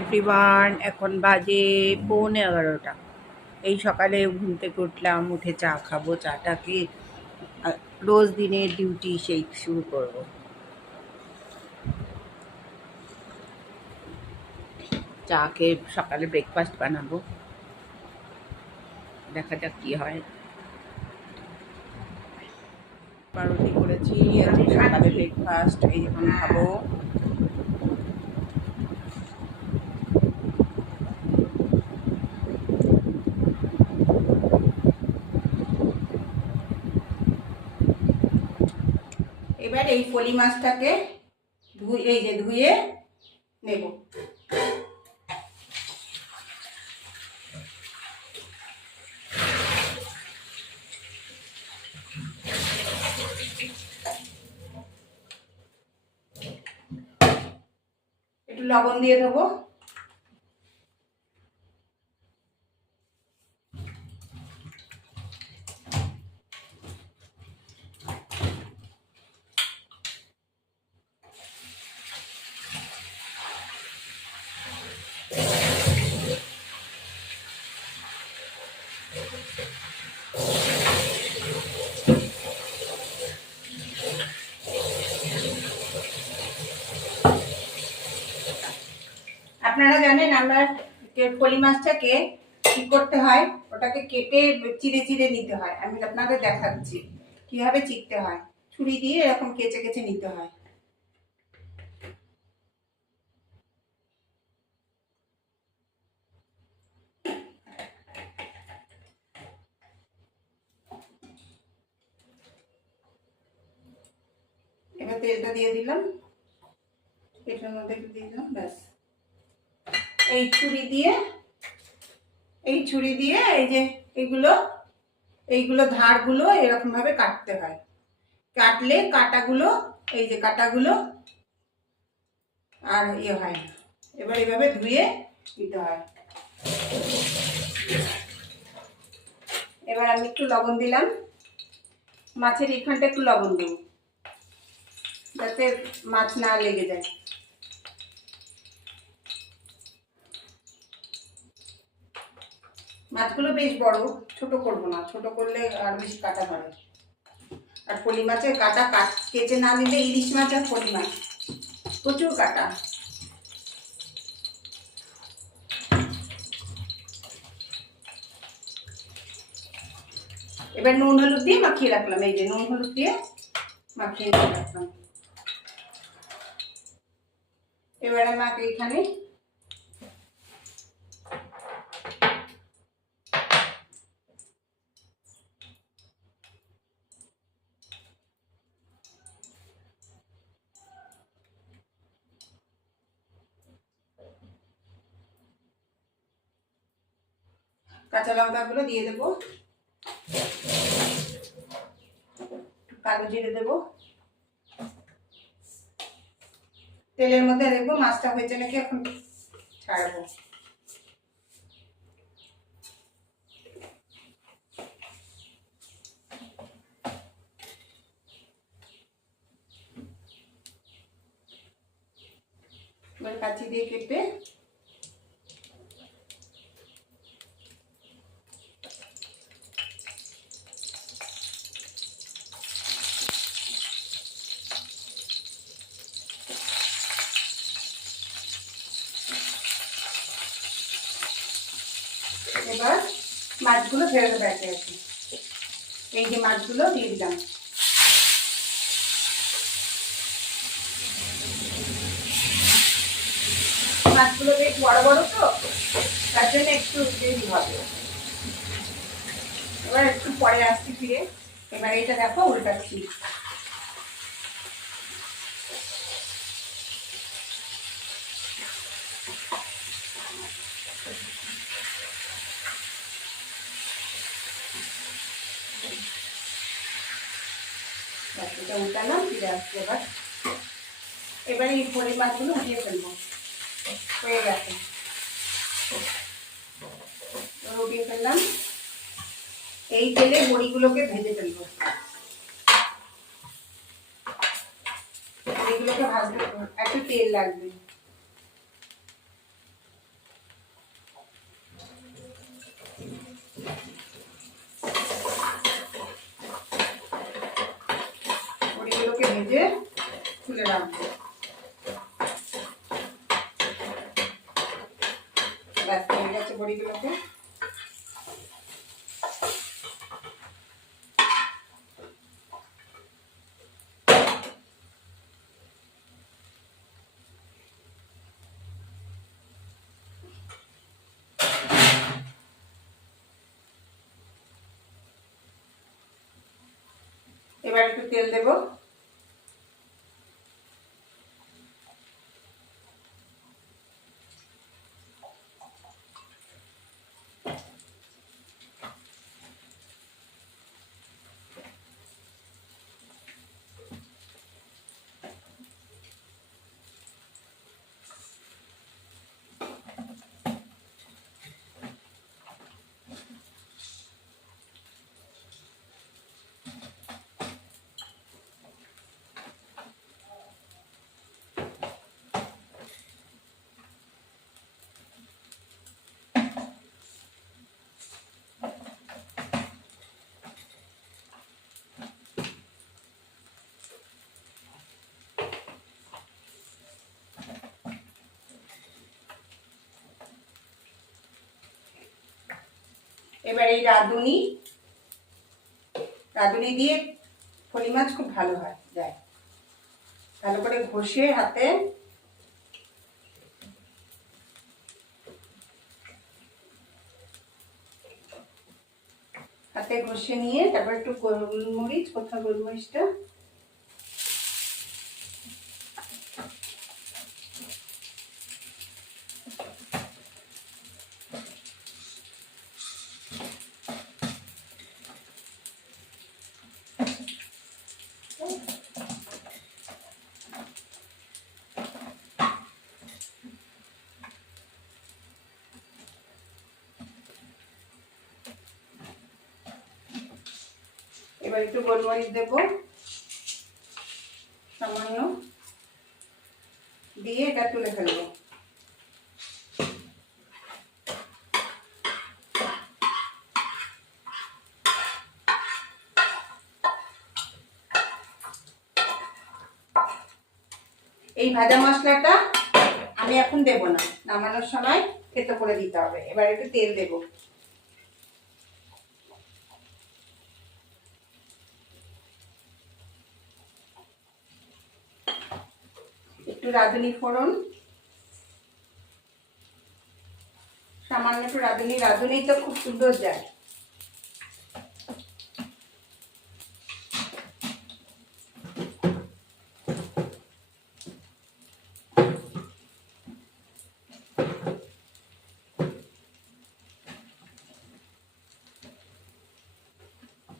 Everyone এখন বাজে পৌনে এগারোটা। এই সকালে ঘুম থেকে উঠলাম, উঠে চা খাব, চাটা খেয়ে রোজ দিনের ডিউটি সেই শুরু করব। চা খেয়ে সকালে ব্রেকফাস্ট বানাবো। দেখা যাক কি হয়। পাউরুটি করেছি সকালে ব্রেকফাস্ট এই এখন খাব। এবার এই পলি মাছটাকে ধুয়ে এই যে ধুয়ে নেব। একটু লবণ দিয়ে দেবো আপনারা জানেন আমরা পলি মাছটাকে কি করতে হয়, ওটাকে কেটে চিড়ে চিড়ে নিতে হয়। আমি আপনাদের দেখাচ্ছি, কীভাবে চিকতে হয়। ছুরি দিয়ে এরকম কেচে কেচে নিতে হয়। এবার তেলটা দিয়ে দিলাম। এটার মধ্যে দিয়ে দিলাম, ব্যাস। এই ছুরি দিয়ে, এই ছুরি দিয়ে এই যে এইগুলো এইগুলো ধারগুলো এরকম ভাবে কাটতে হয়। কাটলে কাটাগুলো, এই যে কাটাগুলো আর ইয়ে হয় এবার এইভাবে ধুয়ে দিতে হয়। এবার আমি একটু লবণ দিলাম। মাছের এখানটা একটু লবণ দেবো যাতে মাছ না লেগে যায়। মাছগুলো বেশ বড়, ছোট করব না, ছোট করলে আর বেশি কাটা ধরে। আর পলি মাছের কাটা কেটে না নিলে ইলিশ মাছ আর পলি মাছ, প্রচুর কাটা। এবার নুন হলুদ দিয়ে মাখিয়ে রাখলাম, এই যে নুন হলুদ দিয়ে মাখিয়ে রাখলাম। এবার আমাকে এখানে কাঁচা লঙ্কাগুলো দিয়ে দেবো। কালো জিরে দেবো। তেলের মধ্যে দেখব মাছটা হয়েছে নাকি এখন ছাড়বো। কাঁচি দিয়ে কেটে এবার মাছগুলো ফেরত ব্যাগে আছে এই যে মাছগুলো দিয়ে দিলাম। মাছগুলো বেশ বড় বড় তো, তার জন্য একটু দেরি হবে। এবার একটু পরে আসছি ফিরে। এবার এটা দেখো, উল্টাচ্ছি। ব্যাস, এটা উল্টালাম ফিরে আসছি এবার। এবার এই ফোড়ের মাছগুলো উঠিয়ে ফেলব। হয়ে গেছে। উঠিয়ে ফেললাম। এই তেলে বড়িগুলোকে ভেজে ফেলব। বড়িগুলোকে ভাজতে একটু তেল লাগবে। দিলাম ব্যাস হয়ে গেছে বড়িগুলোকে। এবার একটু তেল দেবো। এবার এই রাঁধুনি রাঁধুনি দিয়ে ফলি মাছ খুব ভালো হয়, যায়। ভালো করে ঘষে হাতে। হাতে ঘষে নিয়ে তারপর একটু গোলমরিচ কোথাও গোলমরিচটা এবার একটু গোলমরিচ দেবো। সামান্য দিয়ে এটা তুলে ফেলব। এই ভাজা মশলাটা আমি এখন দেব না। নামানোর সময় থেতো করে দিতে হবে। এবার একটু তেল দেবো। একটু রাঁধুনি ফোড়ন। সামান্য একটু রাঁধুনি রাঁধুনি তো খুব সুন্দর যায়।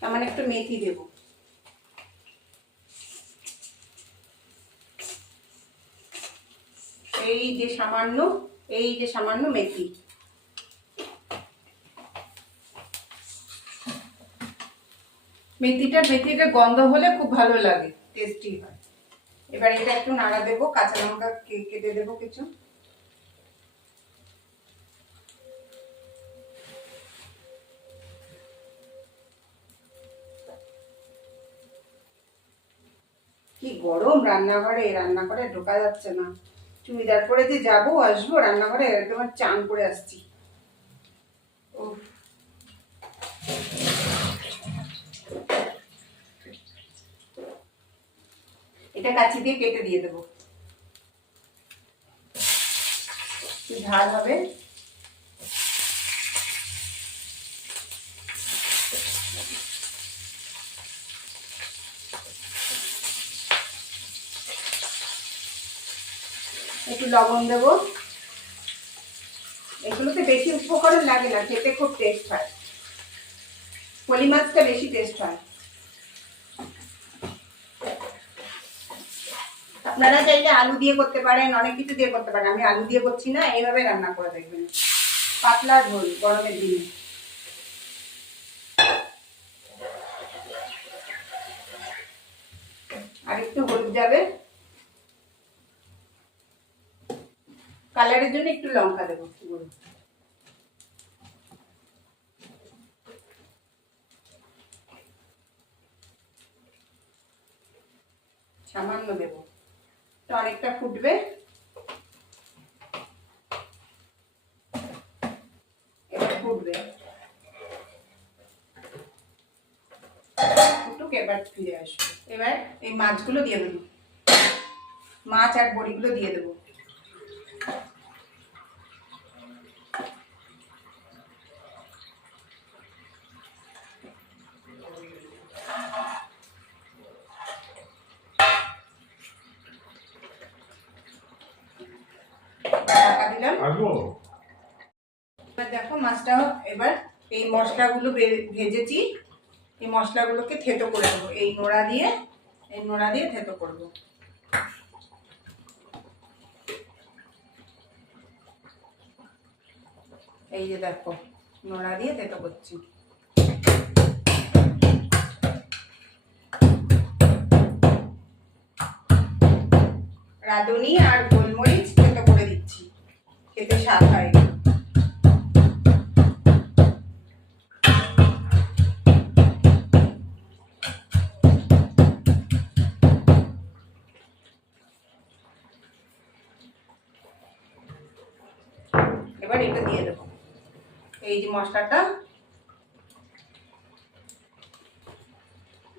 সামান্য একটু মেথি দেবো এই যে সামান্য, এই যে সামান্য মেথি। মেথিটা মেথিটা গন্ধ হলে খুব ভালো লাগে টেস্টি হয়। এবার এটা একটু নাড়া দেবো, কাঁচা লঙ্কা কেটে দেবো কিছু। কি গরম রান্নাঘরে রান্নাঘরে ঢোকা যাচ্ছে না। চুড়িদার পরে যে যাব, আসব, রান্নাঘরে একদম চান করে আসছি। ও এটা কাছি দিয়ে কেটে দিয়ে দেবো। ঝাল হবে? একটু লবণ দেবো। এগুলোতে বেশি উপকরণ লাগে না, খেতে খুব টেস্ট হয়। পলি মাছটা বেশি টেস্ট হয়। আপনারা চাইলে আলু দিয়ে করতে পারেন, অনেক কিছু দিয়ে করতে পারেন। আমি আলু দিয়ে করছি না, এইভাবে রান্না করে দেখবেন। পাতলা ঝোল, গরমের দিনে। আর একটু হলুদ যাবে। কালারের জন্য একটু লঙ্কা দেবো গুঁড়ো। সামান্য দেবো। তো অনেকটা ফুটবে। এবার ফুটবে। ফুটুক, এবার ফিরে আসবে। এবার এই মাছগুলো দিয়ে দেবো। মাছ আর বড়িগুলো দিয়ে দেবো ঢাকা দিলাম আসব এবার দেখো মাছটা এবার এই মশলাগুলো ভেজেছি। এই মশলাগুলোকে থেতো করে দেবো এই নোড়া দিয়ে, এই নোড়া দিয়ে থেতো করব। এই যে দেখো, নোড়া দিয়ে থেতো করছি। রাঁধুনি আর গোলমরিচ থেতো করে দিচ্ছি। খেতে স্বাদ হয় এটা দিয়ে দেবো। এই যে মশলাটা,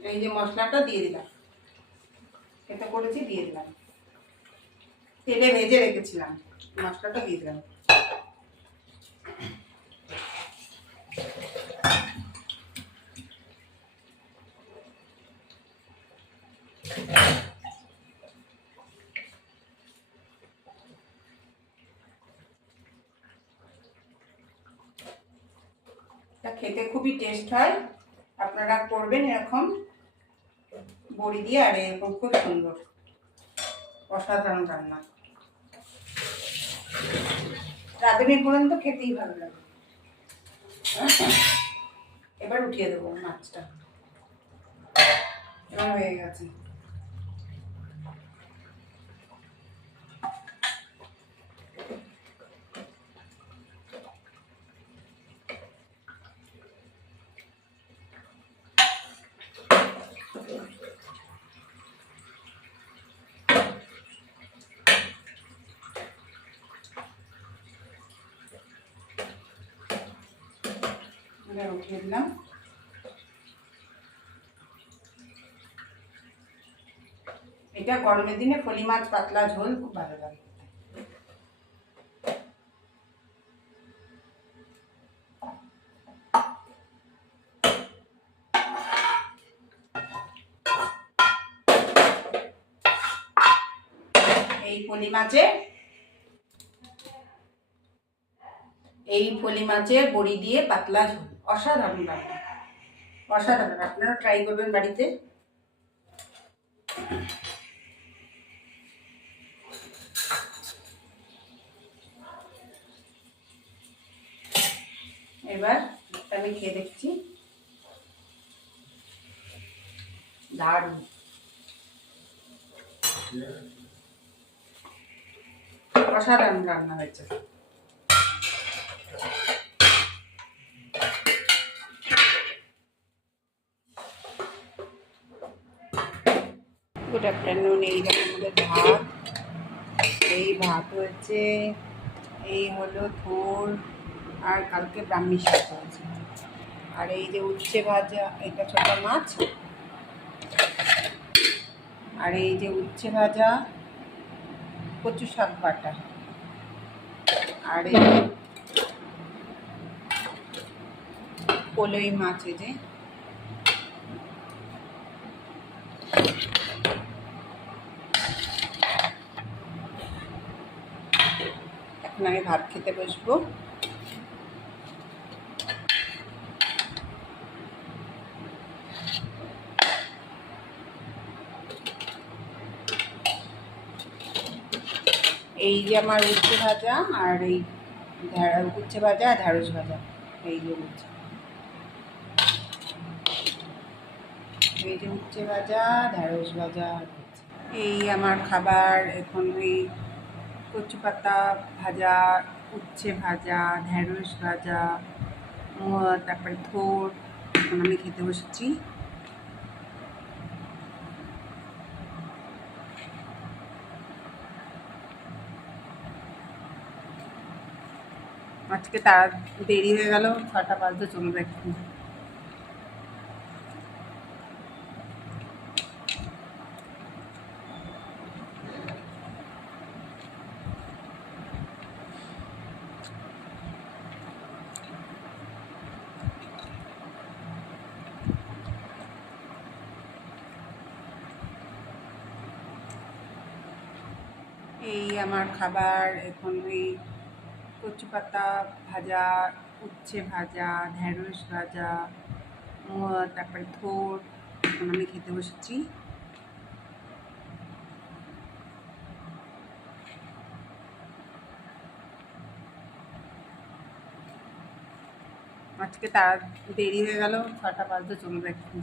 এই যে মশলাটা দিয়ে দিলাম। এটা করেছি, দিয়ে দিলাম। তেলে ভেজে রেখেছিলাম, মশলাটা দিয়ে দিলাম। এটা খেতে খুবই টেস্ট হয়। আপনারা করবেন এরকম। বড়ি দিয়ে আর এরকম খুব সুন্দর। অসাধারণ রান্না। রাঁধুনি পর্যন্ত খেতেই ভালো লাগে। এবার উঠিয়ে দেবো মাছটা। হয়ে গেছে। এবার উঠিয়ে দিলাম। এটা গরমের দিনে ফলি মাছ, পাতলা ঝোল খুব ভালো লাগে। এই ফলি মাছে, এই ফলি মাছের বড়ি দিয়ে পাতলা ঝোল। অসাধারণ রান্না অসাধারণ। আপনারা ট্রাই করবেন বাড়িতে। এবার আমি খেয়ে দেখছি। দারুণ। অসাধারণ রান্না হয়েছে। গুড আফটারনুন এই আমাদের ভাত। এই ভাত হয়েছে, এই হলো থোর, আর কালকে ব্রাহ্মী শাক হয়েছে আর এই যে উচ্ছে ভাজা, এটা ছোট মাছ। আর এই যে উচ্ছে ভাজা, কচু শাক বাটা। আর এই কলই মাছ এই যে। এখন আমি ভাত খেতে বসবো। এই যে আমার উচ্ছে ভাজা আর এই উচ্ছে ভাজা আর ঢ্যাঁড়স ভাজা, এই যে উচ্ছে। এই যে উচ্ছে ভাজা ঢ্যাঁড়স ভাজা এই আমার খাবার এখন এই কচু পাতা ভাজা, উচ্ছে ভাজা, ঢ্যাঁড়স ভাজা তারপরে থোট এখন আমি খেতে বসেছি। আজকে তার দেরি হয়ে গেল, ছটা বাজতে চলবে একটু এই আমার খাবার, এখন এই কচু পাতা ভাজা, উচ্ছে ভাজা ঢেঁড়স ভাজা তারপরে থোর এখন আমি খেতে বসেছি। আজকে তার দেরি হয়ে গেল, ছটা বাজতে চলবে একটু